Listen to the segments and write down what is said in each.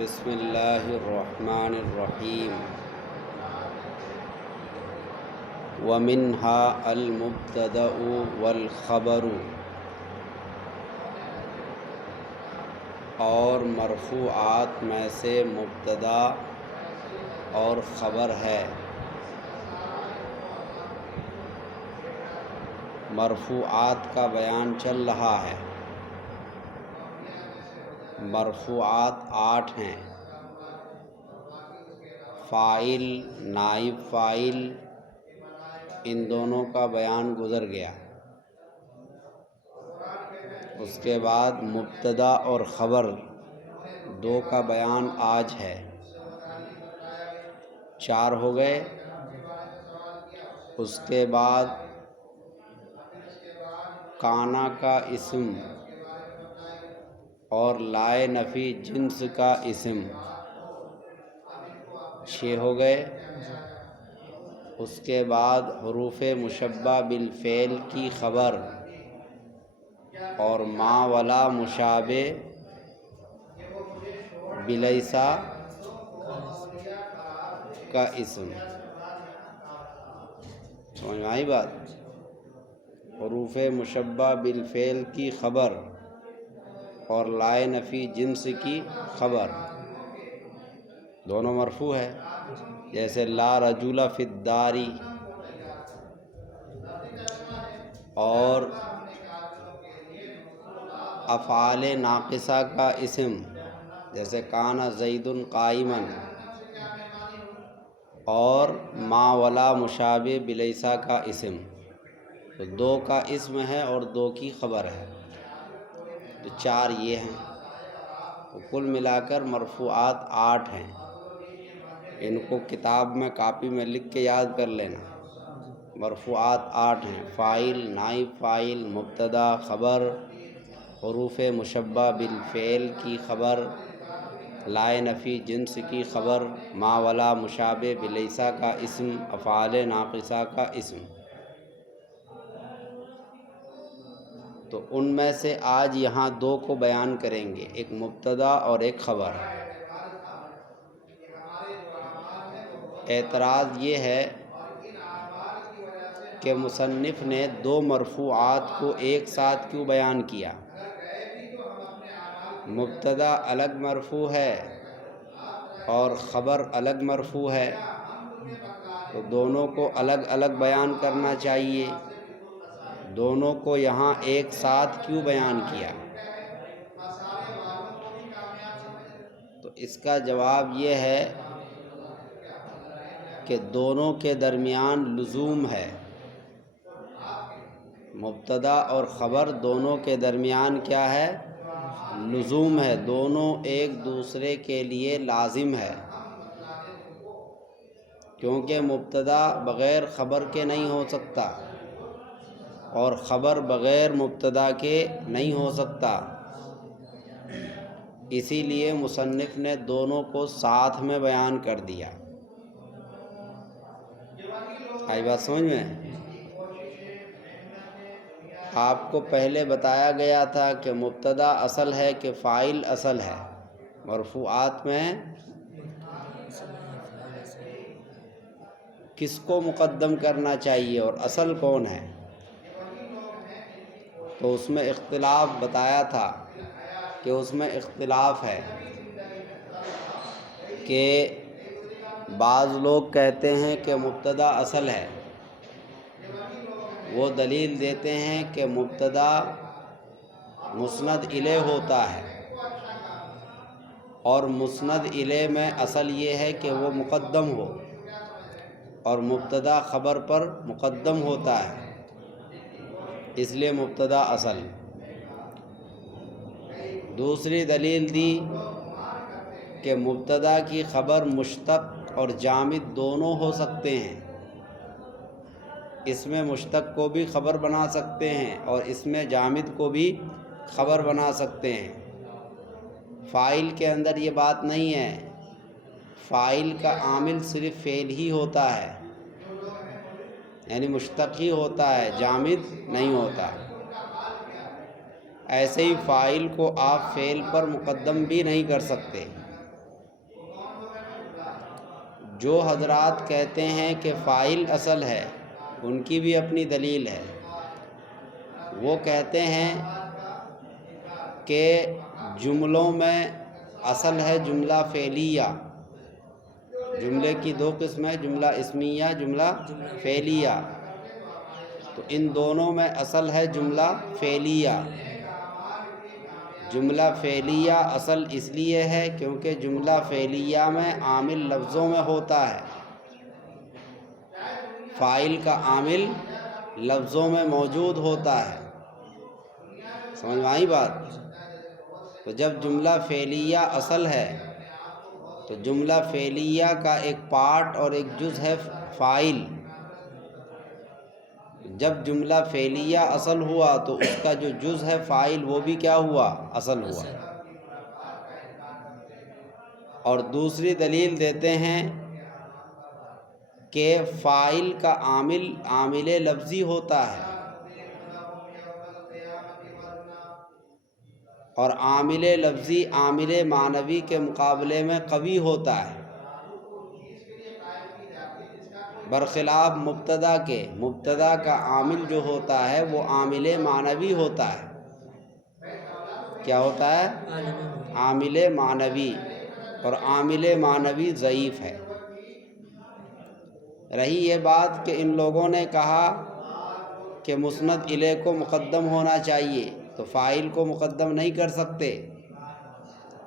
بسم اللہ الرحمن الرحیم ومنها المبتدأ والخبر، اور مرفوعات میں سے مبتدا اور خبر ہے۔ مرفوعات کا بیان چل رہا ہے۔ مرفوعات 8 ہیں۔ فاعل، نائب فاعل، ان دونوں کا بیان گزر گیا۔ اس کے بعد مبتدا اور خبر دو کا بیان آج ہے۔ 4 ہو گئے۔ اس کے بعد کانا کا اسم اور لائے نفی جنس کا اسم 6 ہو گئے۔ اس کے بعد حروف مشبہ بالفعل کی خبر اور ما ولا مشابہ بلیسا کا اسم۔ سمجھ میں آئی بات؟ حروف مشبہ بالفعل کی خبر اور لائے نفی جنس کی خبر دونوں مرفوع ہے، جیسے لا رجل فی الدار، اور افعال ناقصہ کا اسم جیسے کان زید قائما، اور ما ولا مشابہ بلیسا کا اسم۔ تو 2 کا اسم ہے اور 2 کی خبر ہے، تو 4 یہ ہیں۔ تو کل ملا کر مرفوعات 8 ہیں۔ ان کو کتاب میں کاپی میں لکھ کے یاد کر لینا۔ مرفوعات 8 ہیں۔ فاعل، نائب فاعل، مبتدا، خبر، حروف مشبہ بالفعل کی خبر، لائے نفی جنس کی خبر، ما ولا مشابہ بلیسا کا اسم، افعال ناقصہ کا اسم۔ تو ان میں سے آج یہاں 2 کو بیان کریں گے، ایک مبتدا اور ایک خبر۔ اعتراض یہ ہے کہ مصنف نے 2 مرفوعات کو ایک ساتھ کیوں بیان کیا؟ مبتدا الگ مرفوع ہے اور خبر الگ مرفوع ہے، تو دونوں کو الگ الگ بیان کرنا چاہیے۔ دونوں کو یہاں ایک ساتھ کیوں بیان کیا؟ تو اس کا جواب یہ ہے کہ دونوں کے درمیان لزوم ہے۔ مبتدا اور خبر دونوں کے درمیان کیا ہے؟ لزوم ہے۔ دونوں ایک دوسرے کے لیے لازم ہے، کیونکہ مبتدا بغیر خبر کے نہیں ہو سکتا اور خبر بغیر مبتدا کے نہیں ہو سکتا۔ اسی لیے مصنف نے دونوں کو ساتھ میں بیان کر دیا۔ آئی بات سمجھ میں؟ آپ کو پہلے بتایا گیا تھا کہ مبتدا اصل ہے کہ فاعل اصل ہے؟ مرفوعات میں کس کو مقدم کرنا چاہیے اور اصل کون ہے؟ تو اس میں اختلاف بتایا تھا کہ اس میں اختلاف ہے کہ بعض لوگ کہتے ہیں کہ مبتدا اصل ہے، وہ دلیل دیتے ہیں کہ مبتدا مسند الیہ ہوتا ہے، اور مسند الیہ میں اصل یہ ہے کہ وہ مقدم ہو، اور مبتدا خبر پر مقدم ہوتا ہے، اس لیے مبتدا اصل۔ دوسری دلیل دی کہ مبتدا کی خبر مشتق اور جامد دونوں ہو سکتے ہیں۔ اس میں مشتق کو بھی خبر بنا سکتے ہیں اور اس میں جامد کو بھی خبر بنا سکتے ہیں۔ فاعل کے اندر یہ بات نہیں ہے۔ فاعل کا عامل صرف فعل ہی ہوتا ہے، یعنی مشتق ہی ہوتا ہے، جامد نہیں ہوتا۔ ایسے ہی فاعل کو آپ فعل پر مقدم بھی نہیں کر سکتے، جو حضرات کہتے ہیں کہ فاعل اصل ہے ان کی بھی اپنی دلیل ہے۔ وہ کہتے ہیں کہ جملوں میں اصل ہے جملہ فعلیہ۔ جملے کی دو قسم ہے، جملہ اسمیہ، جملہ فعلیہ۔ تو ان دونوں میں اصل ہے جملہ فعلیہ۔ جملہ فعلیہ اصل اس لیے ہے کیونکہ جملہ فعلیہ میں عامل لفظوں میں ہوتا ہے، فاعل کا عامل لفظوں میں موجود ہوتا ہے۔ سمجھ میں آئی بات؟ تو جب جملہ فعلیہ اصل ہے تو جملہ فعلیہ کا ایک پارٹ اور ایک جز ہے فاعل۔ جب جملہ فعلیہ اصل ہوا تو اس کا جو جز ہے فاعل وہ بھی کیا ہوا؟ اصل ہوا۔ اور دوسری دلیل دیتے ہیں کہ فاعل کا عامل لفظی ہوتا ہے اور عامل لفظی عامل معنوی کے مقابلے میں قوی ہوتا ہے، برخلاف مبتدا کے۔ مبتدا کا عامل جو ہوتا ہے وہ عامل معنوی ہوتا ہے۔ کیا ہوتا ہے؟ عامل معنوی، اور عامل معنوی ضعیف ہے۔ رہی یہ بات کہ ان لوگوں نے کہا کہ مسند الیہ کو مقدم ہونا چاہیے تو فاعل کو مقدم نہیں کر سکتے،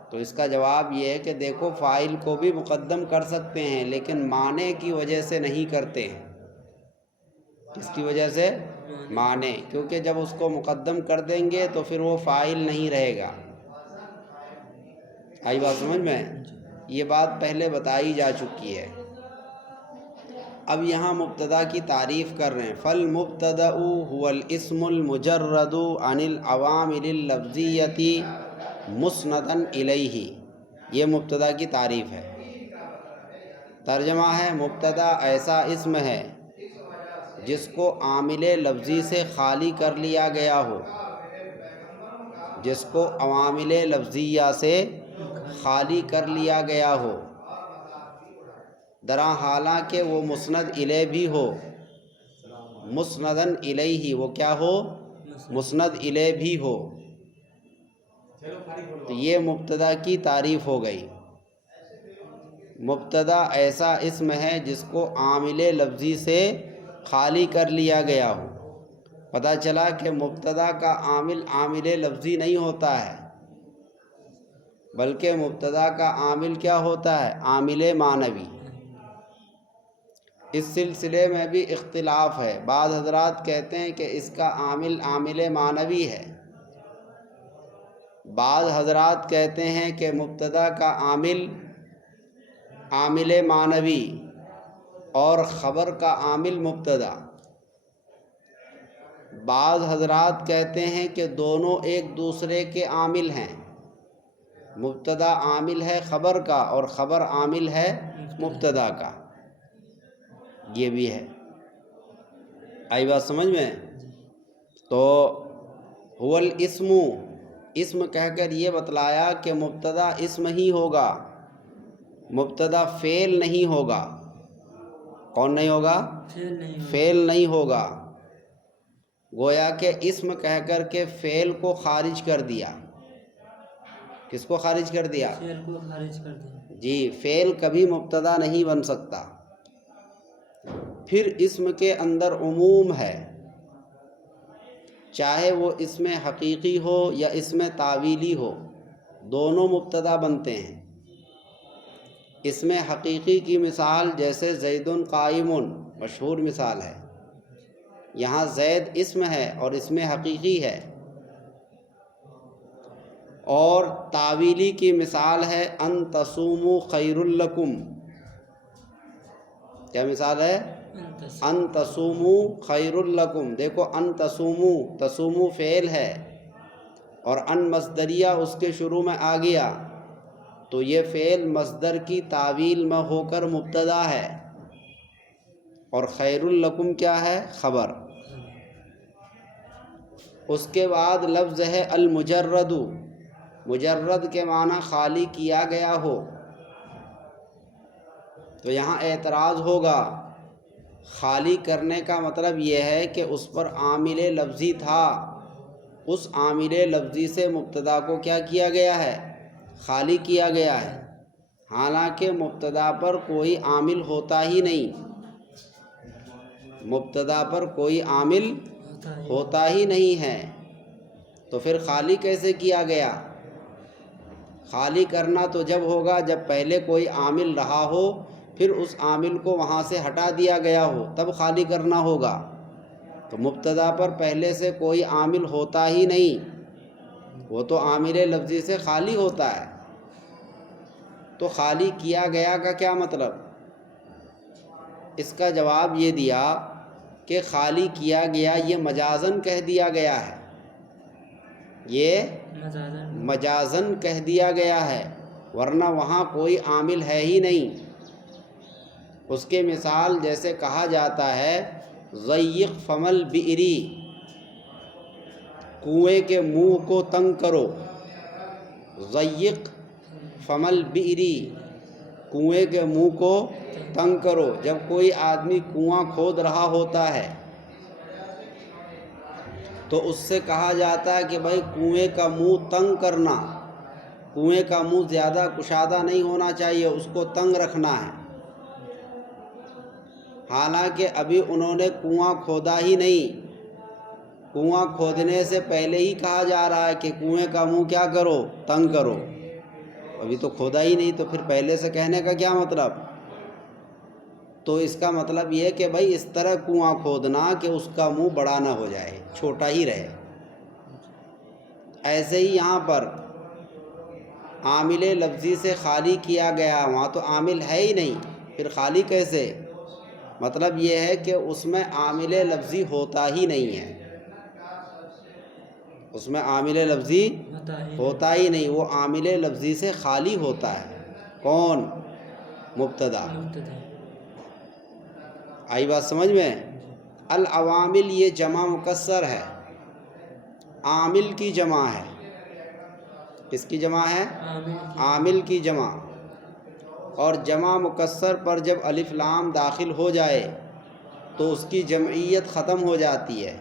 تو اس کا جواب یہ ہے کہ دیکھو فاعل کو بھی مقدم کر سکتے ہیں لیکن معنی کی وجہ سے نہیں کرتے ہیں۔ کس کی وجہ سے؟ معنی، کیونکہ جب اس کو مقدم کر دیں گے تو پھر وہ فاعل نہیں رہے گا۔ آئی بات سمجھ میں؟ یہ بات پہلے بتائی جا چکی ہے۔ اب یہاں مبتدا کی تعریف کر رہے ہیں۔ فالمبتدأ هو الاسم المجرد عن العوامل اللفظیة مسندا الیہ، یہ مبتدا کی تعریف ہے۔ ترجمہ ہے، مبتدا ایسا اسم ہے جس کو عامل لفظی سے خالی کر لیا گیا ہو، جس کو عوامل لفظیہ سے خالی کر لیا گیا ہو، درا حالانکہ وہ مسند الیہ بھی ہو۔ مسندن الیہ، وہ کیا ہو؟ مسند الیہ بھی ہو۔ تو یہ مبتدا کی تعریف ہو گئی۔ مبتدا ایسا اسم ہے جس کو عامل لفظی سے خالی کر لیا گیا ہو۔ پتہ چلا کہ مبتدا کا عامل لفظی نہیں ہوتا ہے، بلکہ مبتدا کا عامل کیا ہوتا ہے؟ عامل معنوی۔ اس سلسلے میں بھی اختلاف ہے۔ بعض حضرات کہتے ہیں کہ اس کا عامل معنوی ہے، بعض حضرات کہتے ہیں کہ مبتدا کا عامل معنوی اور خبر کا عامل مبتدا۔ بعض حضرات کہتے ہیں کہ دونوں ایک دوسرے کے عامل ہیں، مبتدا عامل ہے خبر کا اور خبر عامل ہے مبتدا کا، یہ بھی ہے۔ آئی بات سمجھ میں؟ تو هو الاسم، اسم کہہ کر یہ بتلایا کہ مبتدا اسم ہی ہوگا، مبتدا فعل نہیں ہوگا۔ کون نہیں ہوگا؟ فعل نہیں ہوگا۔ گویا کہ اسم کہہ کر کے فعل کو خارج کر دیا۔ کس کو خارج کر دیا؟ فعل کو خارج کر دیا۔ جی، فعل کبھی مبتدا نہیں بن سکتا۔ پھر اسم کے اندر عموم ہے، چاہے وہ اسم حقیقی ہو یا اسم تعویلی ہو، دونوں مبتدا بنتے ہیں۔ اسم حقیقی کی مثال جیسے زید قائم، مشہور مثال ہے۔ یہاں زید اسم ہے اور اسم حقیقی ہے۔ اور تعویلی کی مثال ہے ان تصوموا خیر لکم۔ کیا مثال ہے؟ ان تصوموا خیر لکم۔ دیکھو ان تصوموا، تصوموا فعل ہے اور ان مصدریہ اس کے شروع میں آ گیا، تو یہ فعل مصدر کی تعویل میں ہو کر مبتدا ہے، اور خیر لکم کیا ہے؟ خبر۔ اس کے بعد لفظ ہے المجرد، مجرد کے معنی خالی کیا گیا ہو۔ تو یہاں اعتراض ہوگا، خالی کرنے کا مطلب یہ ہے کہ اس پر عامل لفظی تھا، اس عامل لفظی سے مبتدا کو کیا کیا گیا ہے؟ خالی کیا گیا ہے، حالانکہ مبتدا پر کوئی عامل ہوتا ہی نہیں، مبتدا پر کوئی عامل ہوتا ہی نہیں ہے، تو پھر خالی کیسے کیا گیا؟ خالی کرنا تو جب ہوگا جب پہلے کوئی عامل رہا ہو، پھر اس عامل کو وہاں سے ہٹا دیا گیا ہو، تب خالی کرنا ہوگا۔ تو مبتدا پر پہلے سے کوئی عامل ہوتا ہی نہیں، وہ تو عامل لفظی سے خالی ہوتا ہے، تو خالی کیا گیا کا کیا مطلب؟ اس کا جواب یہ دیا کہ خالی کیا گیا یہ مجازن کہہ دیا گیا ہے، یہ مجازن کہہ دیا گیا ہے، ورنہ وہاں کوئی عامل ہے ہی نہیں۔ اس کے مثال جیسے کہا جاتا ہے ضیق فمل بئری، کنویں کے منہ کو تنگ کرو، ضیق فمل بئری، کنویں کے منہ کو تنگ کرو۔ جب کوئی آدمی کنواں کھود رہا ہوتا ہے تو اس سے کہا جاتا ہے کہ بھائی کنویں کا منہ تنگ کرنا، کنویں کا منہ زیادہ کشادہ نہیں ہونا چاہیے، اس کو تنگ رکھنا ہے، حالانکہ ابھی انہوں نے کنواں کھودا ہی نہیں، کنواں کھودنے سے پہلے ہی کہا جا رہا ہے کہ کنویں کا منہ کیا کرو؟ تنگ کرو، ابھی تو کھودا ہی نہیں، تو پھر پہلے سے کہنے کا کیا مطلب؟ تو اس کا مطلب یہ کہ بھائی اس طرح کنواں کھودنا کہ اس کا منہ بڑا نہ ہو جائے، چھوٹا ہی رہے۔ ایسے ہی یہاں پر عامل لفظی سے خالی کیا گیا، وہاں تو عامل ہے ہی نہیں، پھر خالی کیسے؟ مطلب یہ ہے کہ اس میں عامل لفظی ہوتا ہی نہیں ہے، اس میں عامل لفظی ہوتا ہی نہیں، وہ عامل لفظی سے خالی ہوتا ہے۔ کون؟ مبتدا۔ آئی بات سمجھ میں؟ العوامل یہ جمع مکسر ہے، عامل کی جمع ہے۔ کس کی جمع ہے؟ عامل کی جمع۔ اور جمع مکسر پر جب الف لام داخل ہو جائے تو اس کی جمعیت ختم ہو جاتی ہے،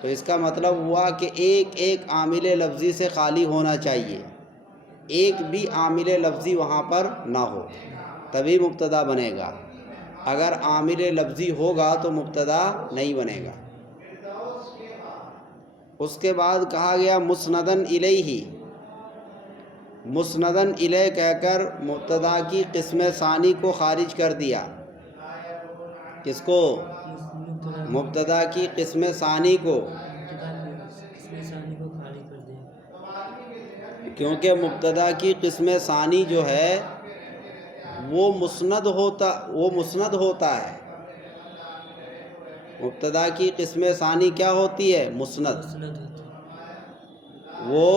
تو اس کا مطلب ہوا کہ ایک ایک عامل لفظی سے خالی ہونا چاہیے، ایک بھی عامل لفظی وہاں پر نہ ہو، تبھی مبتدا بنے گا۔ اگر عامل لفظی ہوگا تو مبتدا نہیں بنے گا۔ اس کے بعد کہا گیا مسندن الیہ، مسندن الیہ کہہ کر مبتدا کی قسم ثانی کو خارج کر دیا۔ کس کو؟ مبتدا کی قسم ثانی کو، کیونکہ مبتدا کی قسم ثانی جو ہے وہ مسند ہوتا ہے۔ مبتدا کی قسم ثانی کیا ہوتی ہے؟ مسند، وہ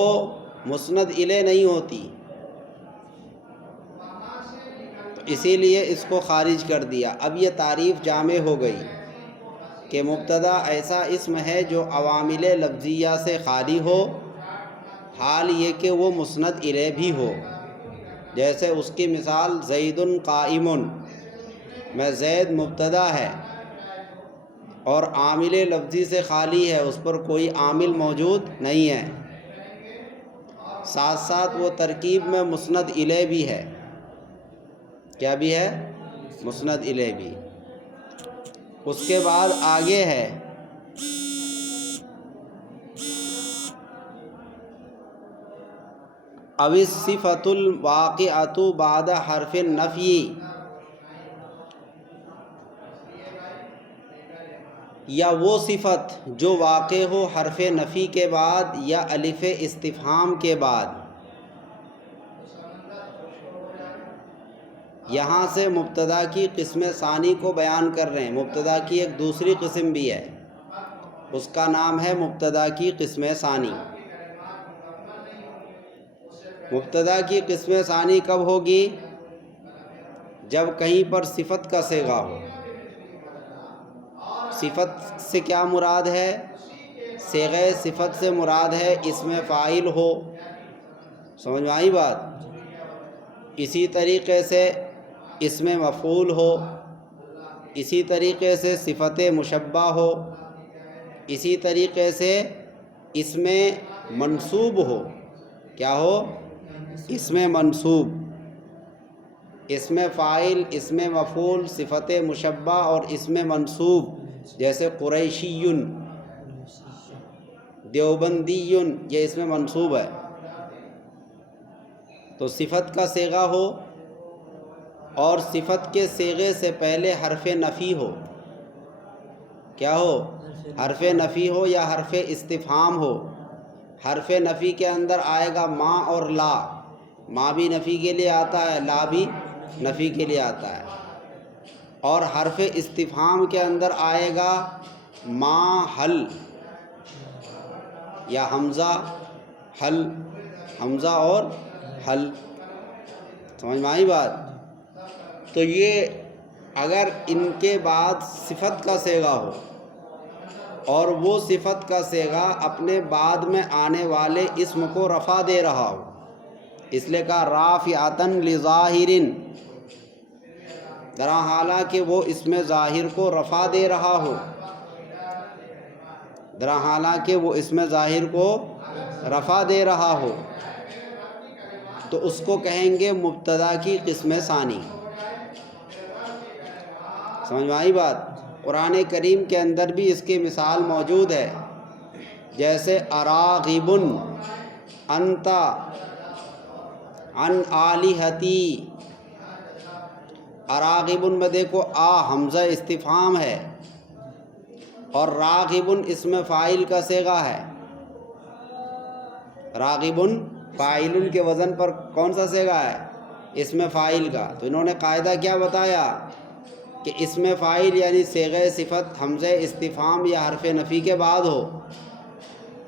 مسند الیہ نہیں ہوتی، اسی لیے اس کو خارج کر دیا۔ اب یہ تعریف جامع ہو گئی کہ مبتدا ایسا اسم ہے جو عوامل لفظیہ سے خالی ہو، حال یہ کہ وہ مسند الیہ بھی ہو۔ جیسے اس کی مثال زید قائم، میں زید مبتدا ہے اور عامل لفظی سے خالی ہے، اس پر کوئی عامل موجود نہیں ہے، ساتھ ساتھ وہ ترکیب میں مسند الیہ بھی ہے۔ کیا بھی ہے؟ مسند الیہ بھی۔ اس کے بعد آگے ہے او الصفۃ الواقعۃ بعد حرف النفی، یا وہ صفت جو واقع ہو حرف نفی کے بعد یا الف استفہام کے بعد۔ یہاں سے مبتدا کی قسم ثانی کو بیان کر رہے ہیں۔ مبتدا کی ایک دوسری قسم بھی ہے، اس کا نام ہے مبتدا کی قسم ثانی۔ مبتدا کی قسم ثانی کب ہوگی؟ جب کہیں پر صفت کا صیغہ ہو۔ صفت سے کیا مراد ہے؟ صیغہ صفت سے مراد ہے اسم فاعل ہو۔ سمجھ میں آئی بات؟ اسی طریقے سے اسم مفعول ہو، اسی طریقے سے صفت مشبہ ہو، اسی طریقے سے اسم منصوب ہو. کیا ہو؟ اسم منصوب. اسم فاعل، اسم مفعول، صفت مشبہ اور اسم منصوب، جیسے قریشی، دیوبندی، یہ اسم منصوب ہے. تو صفت کا صیغہ ہو اور صفت کے صیغے سے پہلے حرف نفی ہو. کیا ہو؟ حرف نفی ہو یا حرف استفہام ہو. حرف نفی کے اندر آئے گا ما اور لا. ما بھی نفی کے لیے آتا ہے، لا بھی نفی کے لیے آتا ہے. اور حرف استفہام کے اندر آئے گا ما حل یا حمزہ حل، حمزہ اور حل. سمجھ میں آئی بات؟ تو یہ اگر ان کے بعد صفت کا صیغہ ہو اور وہ صفت کا صیغہ اپنے بعد میں آنے والے اسم کو رفع دے رہا ہو، اس لیے کہا رافعۃً لظاہر، درا حالانکہ وہ اسم ظاہر کو رفع دے رہا ہو، درا حالانکہ وہ اسم ظاہر کو رفع دے رہا ہو، تو اس کو کہیں گے مبتدا کی قسم ثانی. سمجھ میں آئی بات؟ قرآن کریم کے اندر بھی اس کی مثال موجود ہے، جیسے اراغب انت عن آلہتی. اراغب میں دیکھو آ حمزہ استفہام ہے اور راغب اسم فاعل کا صیغہ ہے. راغب فاعل کے وزن پر کون سا صیغہ ہے؟ اسم فاعل کا. تو انہوں نے قاعدہ کیا بتایا کہ اسم فاعل یعنی صیغہ صفت حمزہ استفہام یا حرف نفی کے بعد ہو.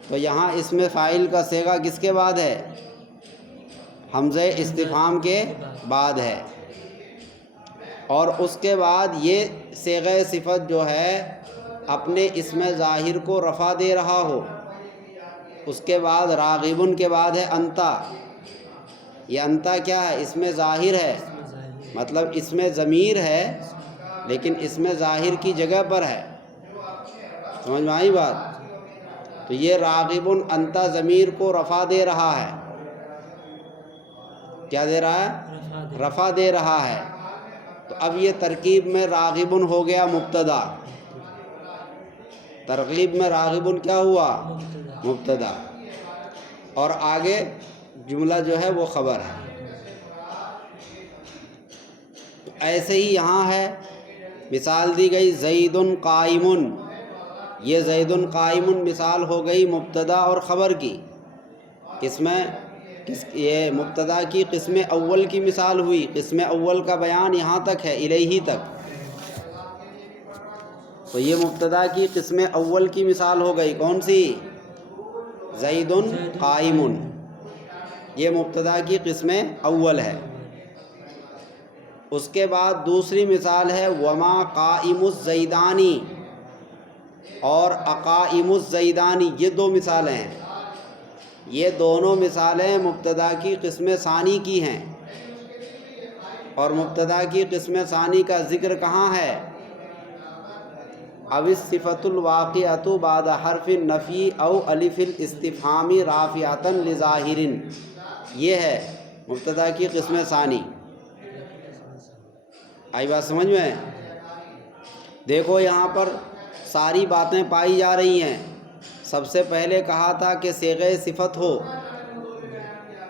تو یہاں اسم فاعل کا صیغہ کس کے بعد ہے؟ حمزہ استفہام کے بعد ہے. اور اس کے بعد یہ صیغہ صفت جو ہے اپنے اسم ظاہر کو رفع دے رہا ہو. اس کے بعد راغبن کے بعد ہے انتا. یہ انتا کیا ہے؟ اسم ظاہر ہے، مطلب اسم ضمیر ہے لیکن اسم ظاہر کی جگہ پر ہے. سمجھ میں آئی بات؟ تو یہ راغبن انتا ضمیر کو رفع دے رہا ہے. کیا دے رہا ہے؟ رفع دے رہا ہے. تو اب یہ ترکیب میں راغبن ہو گیا مبتدا، ترغیب میں راغبن کیا ہوا؟ مبتدا، اور آگے جملہ جو ہے وہ خبر ہے. ایسے ہی یہاں ہے، مثال دی گئی زید قائم. یہ زید قائم مثال ہو گئی مبتدا اور خبر کی. اس میں یہ مبتدا کی قسم اول کی مثال ہوئی. قسم اول کا بیان یہاں تک ہے، الیہ تک. تو یہ مبتدا کی قسم اول کی مثال ہو گئی. کون سی؟ زید قائم. یہ مبتدا کی قسم اول ہے. اس کے بعد دوسری مثال ہے وما قائم الزیدانی اور اقائم الزیدانی. یہ دو مثالیں ہیں. یہ دونوں مثالیں مبتدا کی قسم ثانی کی ہیں. اور مبتدا کی قسم ثانی کا ذکر کہاں ہے؟ او الصفۃ الواقعۃ بعد حرف النفی او الف الاستفہام رافعۃ لظاہر. یہ ہے مبتدا کی قسم ثانی. آئی بات سمجھ میں؟ دیکھو یہاں پر ساری باتیں پائی جا رہی ہیں. سب سے پہلے کہا تھا کہ صیغہ صفت ہو،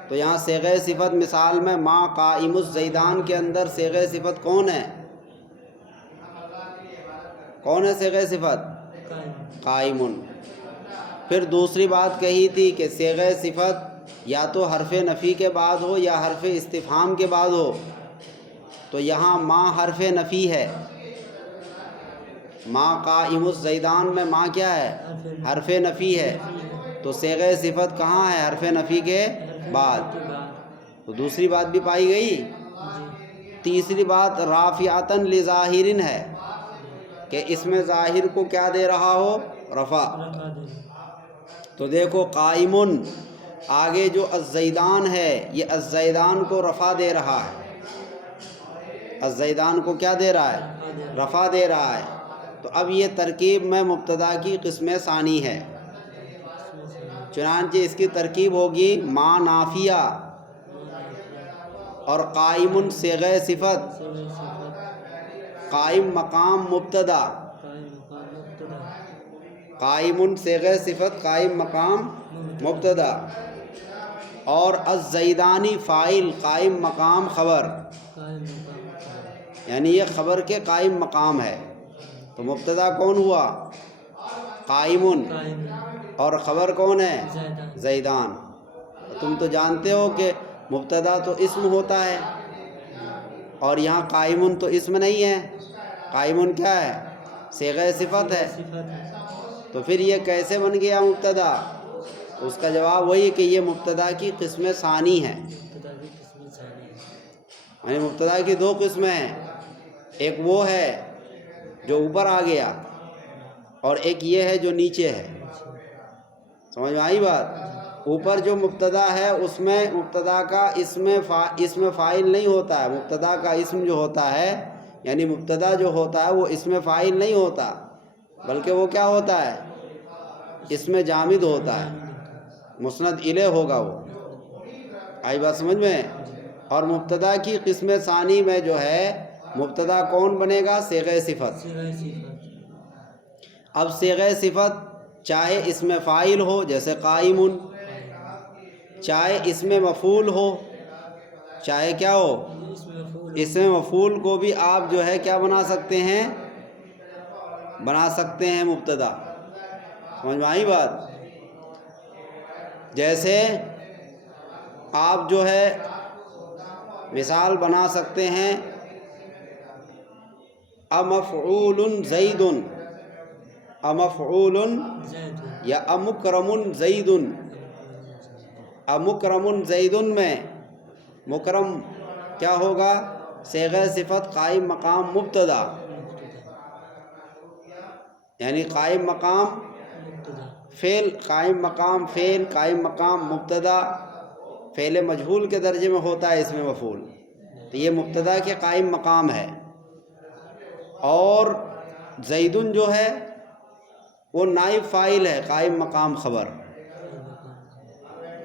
تو یہاں صیغہ صفت مثال میں ما قائم الزیدان کے اندر صیغہ صفت کون ہے؟ کون ہے صیغہ صفت؟ قائم. پھر دوسری بات کہی تھی کہ صیغہ صفت یا تو حرف نفی کے بعد ہو یا حرف استفہام کے بعد ہو. تو یہاں ما حرف نفی ہے. ما قائم الزیدان میں ما کیا ہے؟ حرف نفی ہے. تو صیغہ صفت کہاں ہے؟ حرف نفی کے بعد. تو دوسری بات بھی پائی گئی. تیسری بات رافعۃ لظاہر ہے کہ اس میں ظاہر کو کیا دے رہا ہو؟ رفع. تو دیکھو قائم آگے جو الزیدان ہے یہ الزیدان کو رفع دے رہا ہے. الزیدان کو کیا دے رہا ہے؟ رفع دے رہا ہے. تو اب یہ ترکیب میں مبتدا کی قسم ثانی ہے. چنانچہ اس کی ترکیب ہوگی ما نافیہ اور قائم صیغہ صفت، قائم مقام مبتدا، قائم صیغہ صفت قائم مقام مبتدا، اور الزیدانی فاعل قائم مقام خبر، یعنی یہ خبر کے قائم مقام ہے. تو مبتدا کون ہوا؟ قائم، اور خبر کون ہے؟ زیدان. تم تو جانتے ہو کہ مبتدا تو اسم ہوتا ہے، اور یہاں قائم تو اسم نہیں ہے، قائم کیا ہے؟ صیغہ صفت ہے. تو پھر یہ کیسے بن گیا مبتدا؟ اس کا جواب وہی کہ یہ مبتدا کی قسم ثانی ہے. یعنی مبتدا کی دو قسمیں ہیں، ایک وہ ہے جو اوپر آ گیا، اور ایک یہ ہے جو نیچے ہے. سمجھ میں آئی بات؟ اوپر جو مبتدا ہے اس میں مبتدا کا اسم فاعل نہیں ہوتا ہے. مبتدا کا اسم جو ہوتا ہے، یعنی مبتدا جو ہوتا ہے وہ اسم فاعل نہیں ہوتا، بلکہ وہ کیا ہوتا ہے؟ اسم جامد ہوتا ہے، مسند الیہ ہوگا وہ. آئی بات سمجھ میں؟ اور مبتدا کی قسم ثانی میں جو ہے مبتدا کون بنے گا؟ صیغہ صفت. اب صیغہ صفت چاہے اسم فاعل ہو جیسے قائم، چاہے اسم مفعول ہو، چاہے کیا ہو؟ اسم مفعول کو بھی آپ جو ہے کیا بنا سکتے ہیں؟ بنا سکتے ہیں مبتدا. سمجھ میں آئی بات؟ جیسے آپ جو ہے مثال بنا سکتے ہیں امفعول زید، امفعول یا امکرم زید. امکرم زید میں مکرم کیا ہوگا؟ صیغہ صفت قائم مقام مبتدا، یعنی قائم مقام فعل، قائم مقام فعل، قائم مقام مبتدا، فعل مجہول کے درجے میں ہوتا ہے اسم مفعول. تو یہ مبتدا کے قائم مقام ہے. اور زیدن جو ہے وہ نائب فاعل ہے، قائم مقام خبر.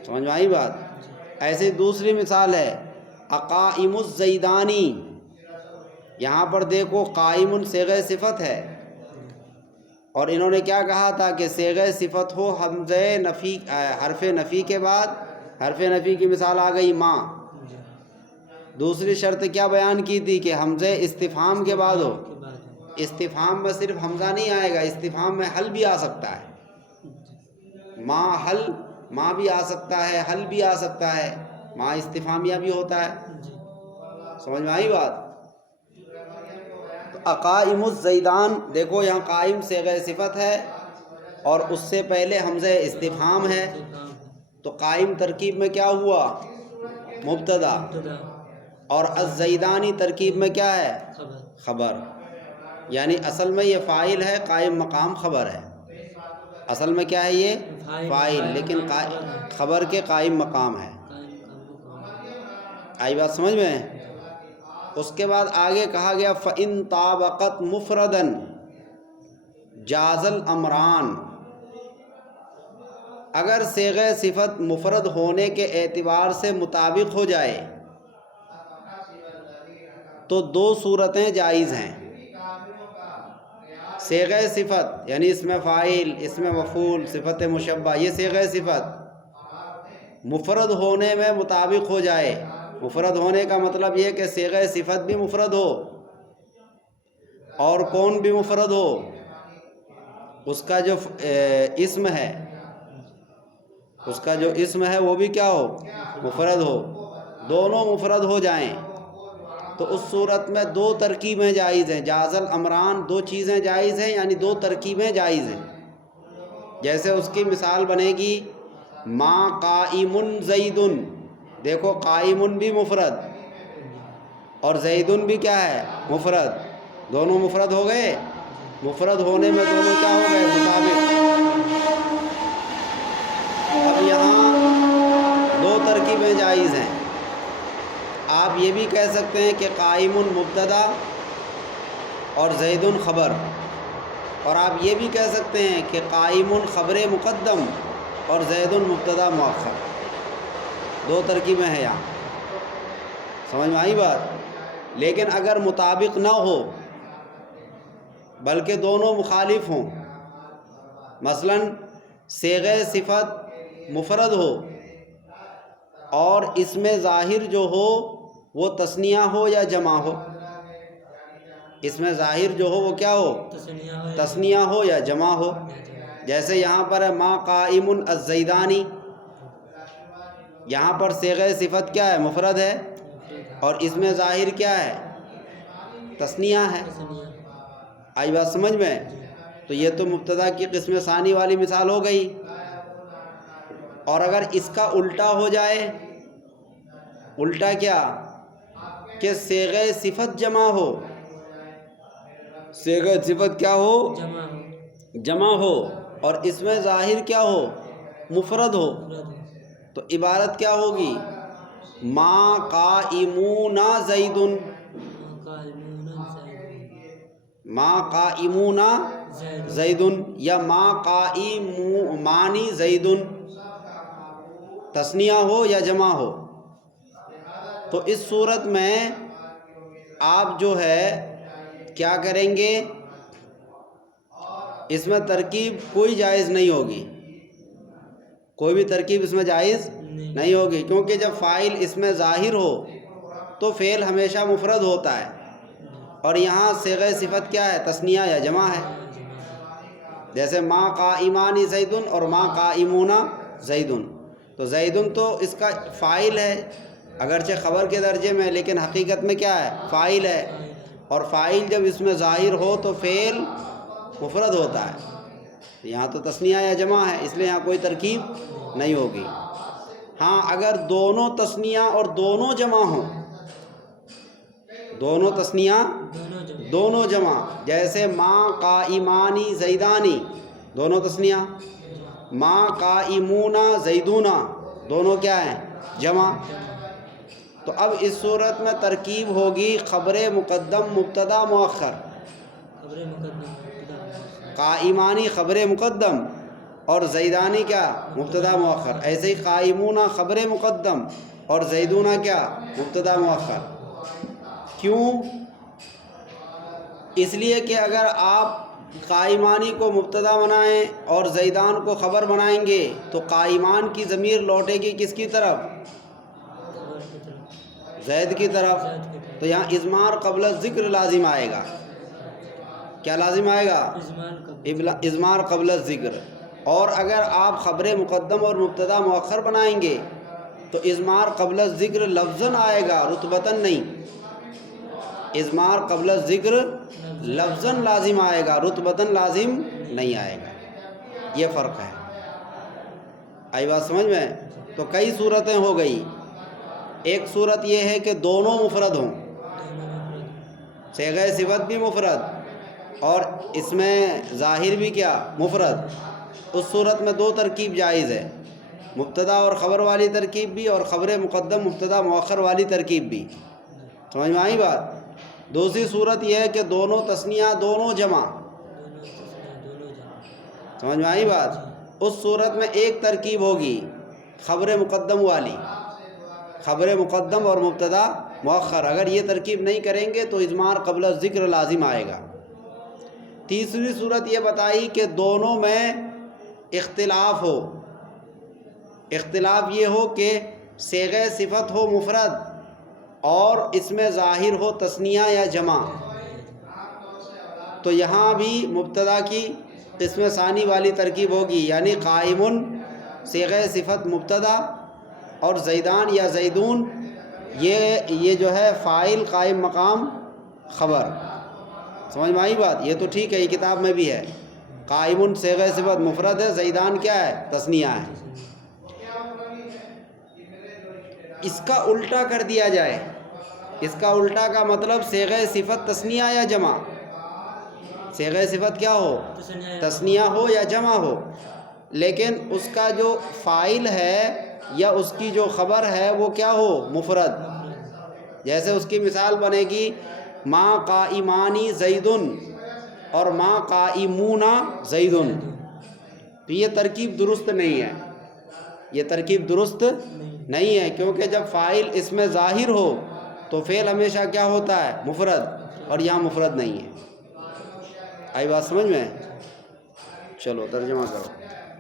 سمجھ میں آئی بات؟ ایسے دوسری مثال ہے اقائم الزیدانی. یہاں پر دیکھو قائم صیغہ صفت ہے، اور انہوں نے کیا کہا تھا کہ صیغہ صفت ہو حمزہ نفی، حرف نفی کے بعد، حرف نفی کی مثال آ گئی ما. دوسری شرط کیا بیان کی تھی کہ حمزہ استفہام کے بعد ہو. استفہام میں صرف حمزہ نہیں آئے گا، استفہام میں حل بھی آ سکتا ہے. ما حل، ما بھی آ سکتا ہے، حل بھی آ سکتا ہے، ما استفہامیہ بھی ہوتا ہے. سمجھ میں آئی بات؟ اقائم الزیدان دیکھو یہاں قائم صیغہ صفت ہے اور اس سے پہلے حمزہ استفہام ہے، تو قائم ترکیب میں کیا ہوا؟ مبتدا. اور الزیدانی ترکیب میں کیا ہے؟ خبر. یعنی اصل میں یہ فاعل ہے، قائم مقام خبر ہے. اصل میں کیا ہے؟ یہ فاعل، لیکن خبر کے قائم مقام ہے. آئی بات سمجھ میں؟ اس کے بعد آگے کہا گیا فَإِن طَابَقَتْ مُفْرَدًا جَازَ الْأَمْرَانِ. اگر صیغہ صفت مفرد ہونے کے اعتبار سے مطابق ہو جائے تو دو صورتیں جائز ہیں. صیغہ صفت یعنی اسم فاعل، اسم مفعول، صفت مشبہ، یہ صیغہ صفت مفرد ہونے میں مطابق ہو جائے. مفرد ہونے کا مطلب یہ کہ صیغہ صفت بھی مفرد ہو اور کون بھی مفرد ہو، اس کا جو اسم ہے، اس کا جو اسم ہے وہ بھی کیا ہو؟ مفرد ہو. دونوں مفرد ہو جائیں تو اس صورت میں دو ترکیبیں جائز ہیں. جاز الامران، دو چیزیں جائز ہیں، یعنی دو ترکیبیں جائز ہیں. جیسے اس کی مثال بنے گی ما قائم زیدن. دیکھو قائم بھی مفرد اور زیدن بھی کیا ہے؟ مفرد. دونوں مفرد ہو گئے. مفرد ہونے میں دونوں کیا ہو گئے؟ مطابق. اب یہاں دو ترکیبیں جائز ہیں. آپ آپ یہ بھی کہہ سکتے ہیں کہ قائم مبتدا اور زید خبر، اور آپ یہ بھی کہہ سکتے ہیں کہ قائم خبر مقدم اور زید مبتدا مؤخر. دو ترکیبیں ہیں یہاں، سمجھ میں آئی بات؟ لیکن اگر مطابق نہ ہو بلکہ دونوں مخالف ہوں، مثلا صیغہ صفت مفرد ہو اور اس میں ظاہر جو ہو وہ تثنیہ ہو یا جمع ہو، اس میں ظاہر جو ہو وہ کیا ہو؟ تثنیہ ہو یا جمع ہو. جیسے یہاں پر ہے ما قائم الزیدانی، یہاں پر صیغہ صفت کیا ہے؟ مفرد ہے، اور اس میں ظاہر کیا ہے؟ تثنیہ ہے. آئی بات سمجھ میں؟ تو یہ تو مبتدا کی قسم ثانی والی مثال ہو گئی. اور اگر اس کا الٹا ہو جائے، الٹا کیا؟ کہ صیغہ صفت جمع ہو، صیغہ صفت کیا ہو؟ جمع ہو، اور اس میں ظاہر کیا ہو؟ مفرد ہو، تو عبارت کیا ہوگی؟ ما قائمون زید، ما قائمون زید یا ما قائمانی زید، تثنیہ ہو یا جمع ہو. تو اس صورت میں آپ جو ہے کیا کریں گے؟ اس میں ترکیب کوئی جائز نہیں ہوگی، کوئی بھی ترکیب اس میں جائز نہیں ہوگی، کیونکہ جب فاعل اس میں ظاہر ہو تو فعل ہمیشہ مفرد ہوتا ہے، اور یہاں صیغہ صفت کیا ہے؟ تثنیہ یا جمع ہے. جیسے ما قائمان زید اور ما قائمون زید، تو زید تو اس کا فاعل ہے اگرچہ خبر کے درجے میں، لیکن حقیقت میں کیا ہے؟ فاعل ہے، اور فاعل جب اس میں ظاہر ہو تو فعل مفرد ہوتا ہے. یہاں تو تثنیہ یا جمع ہے، اس لیے یہاں کوئی ترکیب نہیں ہوگی. ہاں اگر دونوں تثنیہ اور دونوں جمع ہوں، دونوں تثنیہ دونوں جمع، جیسے ما قائمانی زیدانی دونوں تثنیہ، ما قائمون زیدون دونوں کیا ہیں؟ جمع. تو اب اس صورت میں ترکیب ہوگی خبر مقدم مبتدا مؤخر، قائمانی خبر مقدم اور زیدانی کیا؟ مبتدا مؤخر. ایسے ہی قائمون خبر مقدم اور زیدون کیا؟ مبتدا مؤخر. کیوں؟ اس لیے کہ اگر آپ قائمانی کو مبتدا بنائیں اور زیدان کو خبر بنائیں گے تو قائمان کی ضمیر لوٹے گی کس کی طرف؟ زید کی طرف. تو یہاں اضمار قبل الذکر لازم آئے گا. کیا لازم آئے گا؟ اضمار قبل الذکر. اور اگر آپ خبر مقدم اور مبتدا مؤخر بنائیں گے تو اضمار قبل الذکر لفظاً آئے گا، رتبتاً نہیں. اضمار قبل الذکر لفظاً لازم آئے گا، رتبتاً لازم نہیں آئے گا. یہ فرق ہے. آئی بات سمجھ میں؟ تو کئی صورتیں ہو گئی. ایک صورت یہ ہے کہ دونوں مفرد ہوں، صیغہ صفت بھی مفرد اور اس میں ظاہر بھی کیا؟ مفرد. اس صورت میں دو ترکیب جائز ہے، مبتدا اور خبر والی ترکیب بھی اور خبر مقدم مبتدا مؤخر والی ترکیب بھی. سمجھ میں آئی بات؟ دوسری صورت یہ ہے کہ دونوں تثنیہ دونوں جمع. سمجھ میں آئی بات؟ اس صورت میں ایک ترکیب ہوگی خبر مقدم والی، خبر مقدم اور مبتدا مؤخر. اگر یہ ترکیب نہیں کریں گے تو اضمار قبل الذکر لازم آئے گا. تیسری صورت یہ بتائی کہ دونوں میں اختلاف ہو. اختلاف یہ ہو کہ صیغہ صفت ہو مفرد اور اس میں ظاہر ہو تثنیہ یا جمع. تو یہاں بھی مبتدا کی قسم ثانی والی ترکیب ہوگی، یعنی قائمن صیغہ صفت مبتدا اور زیدان یا زیدون یہ جو ہے فاعل قائم مقام خبر. سمجھ میں آئی بات؟ یہ تو ٹھیک ہے، یہ کتاب میں بھی ہے. قائمن صیغہ صفت مفرد ہے، زیدان کیا ہے؟ تثنیہ ہے. اس کا الٹا کر دیا جائے، اس کا الٹا کا مطلب صیغہ صفت تثنیہ یا جمع، صیغہ صفت کیا ہو؟ تثنیہ ہو یا جمع ہو، لیکن اس کا جو فاعل ہے یا اس کی جو خبر ہے وہ کیا ہو؟ مفرد. جیسے اس کی مثال بنے گی ما قائمانی زیدن اور ما قائمون زیدن، تو یہ ترکیب درست نہیں ہے، یہ ترکیب درست نہیں ہے، کیونکہ جب فاعل اس میں ظاہر ہو تو فعل ہمیشہ کیا ہوتا ہے؟ مفرد، اور یہاں مفرد نہیں ہے۔ آئی بات سمجھ میں؟ چلو ترجمہ کرو۔